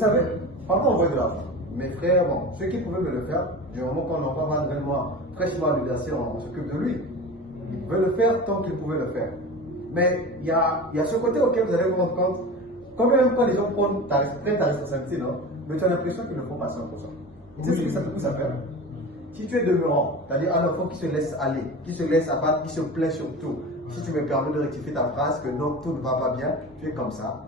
savez, parfois on voit de l'argent. Mes frères, bon, ceux qui pouvaient me le faire, du moment qu'on en va vraiment fraîchement à l'université, on s'occupe de lui. Ils pouvaient le faire tant qu'ils pouvaient le faire. Mais il y a ce côté auquel vous allez vous rendre compte, combien même quand les gens prennent ta responsabilité, non? Mais tu as l'impression qu'ils ne font pas 100%. C'est ce que ça peut nous faire. Si tu es demeurant, c'est-à-dire un enfant qui se laisse aller, qui se laisse abattre, qui se plaint sur tout, si tu me permets de rectifier ta phrase, que non, tout ne va pas bien, tu es comme ça,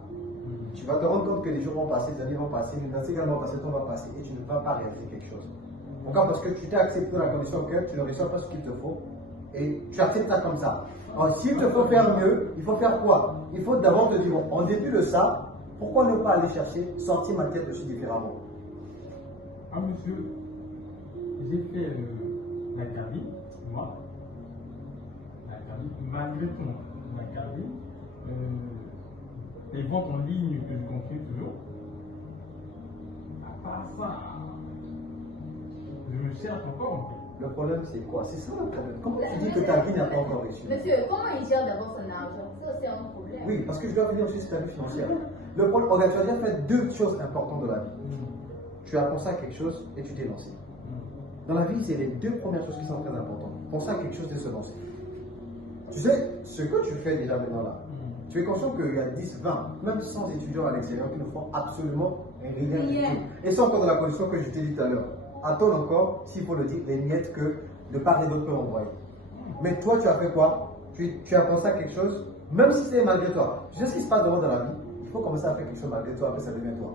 tu vas te rendre compte que les jours vont passer, les années vont passer, les années vont passer, le temps va passer et tu ne vas pas réaliser quelque chose. Pourquoi? Parce que tu t'es accepté dans la condition que tu ne reçois pas ce qu'il te faut et tu acceptes ça comme ça. Alors, s'il te faut faire mieux, il faut faire quoi? Il faut d'abord te dire, bon, en début de ça, pourquoi ne pas aller chercher, sortir ma tête aussi différemment? Ah, monsieur, j'ai fait la cabine, moi. La cabine, malgré tout, la cabine, les ventes en ligne que je continue toujours. À part ça, je me cherche encore un peu. Le problème, c'est quoi? C'est ça le problème. Comment tu dis que ta vie n'a pas encore réussi? Monsieur, comment il gère d'abord son argent? Ça, c'est un problème. Oui, parce que je dois venir aussi sur ta vie financière. Le problème, regarde, tu as déjà fait deux choses importantes de la vie. Tu as pensé à quelque chose et tu t'es lancé. Dans la vie, c'est les deux premières choses qui sont très importantes. Penser à quelque chose et se lancer. Tu sais, ce que tu fais déjà maintenant là, tu es conscient qu'il y a 10, 20, même 100 étudiants à l'extérieur qui ne font absolument rien du tout. Et c'est encore dans la condition que je t'ai dit tout à l'heure. Attends encore, s'il faut le dire, les miettes que de part et d'autre peuvent envoyer. Mais toi, tu as fait quoi? Tu as pensé à quelque chose, même si c'est malgré toi. Tu sais ce qui se passe devant dans la vie? Il faut commencer à faire quelque chose malgré toi, après ça devient toi.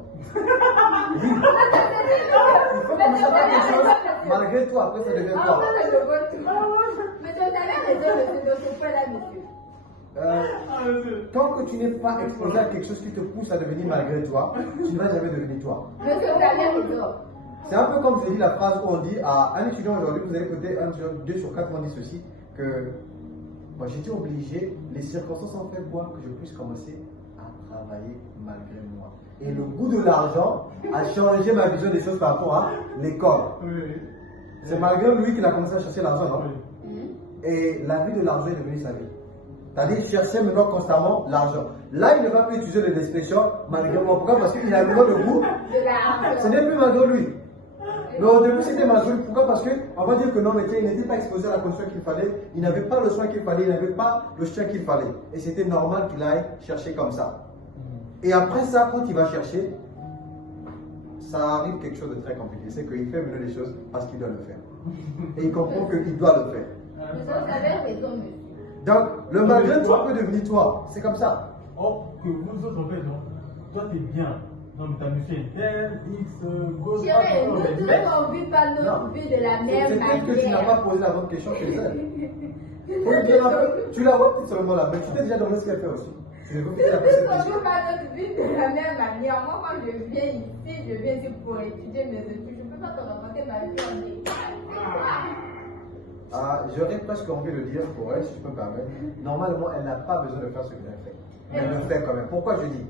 Oui. Il faut commencer à faire quelque chose malgré toi, après ça devient toi. Mais tu as raison de ce point-là, monsieur. Tant que tu n'es pas exposé à quelque chose qui te pousse à devenir malgré toi, tu ne vas jamais devenir toi. Monsieur, tu as raison. C'est un peu comme je dis la phrase où on dit à un étudiant aujourd'hui, vous allez écouter un étudiant 2 sur 4 m'ont dit ceci, que moi j'étais obligé, les circonstances ont fait voir que je puisse commencer à travailler malgré moi. Et le goût de l'argent a changé ma vision des choses par rapport à l'école. C'est malgré lui qu'il a commencé à chercher l'argent, non? Et la vie de l'argent est devenue sa vie. C'est-à-dire chercher maintenant constamment l'argent. Là, il ne va plus utiliser l'expression malgré moi. Pourquoi? Parce qu'il a besoin de goût. Ce n'est plus malgré lui. Mais au début, c'était malgré lui. Pourquoi? Parce qu'on va dire que non, mais tiens, il n'était pas exposé à la condition qu'il fallait. Il n'avait pas le soin qu'il fallait. Il n'avait pas le soin qu'il fallait. Et c'était normal qu'il aille chercher comme ça. Et après ça, quand il va chercher, ça arrive quelque chose de très compliqué. C'est qu'il fait venir les choses parce qu'il doit le faire. Et il comprend qu'il doit le faire. Vous avez raison, monsieur. Donc, le malgré toi peut devenir toi. C'est comme ça. Oh, que vous autres, en fait, non? Toi, t'es bien. Non, mais t'as monsieur tel, X, gauche, Chérie, nous tous on vit pas notre vie de la même Peut-être que tu n'as pas manière. posé la bonne question chez elle. Faut lui dire un peu. Tu la vois peut-être seulement là, mais tu t'es déjà demandé ce qu'elle fait aussi. Tu veux que tu la poses cette On question. vit pas notre vie de la même manière. Moi, quand je viens ici, je viens ici pour étudier mes études. Je ne peux pas te raconter ma vie en détail. Ah, j'aurais presque envie de dire pour elle, si je peux me permettre. Normalement, elle n'a pas besoin de faire ce qu'elle a fait. Mais elle le fait quand même. Pourquoi je dis?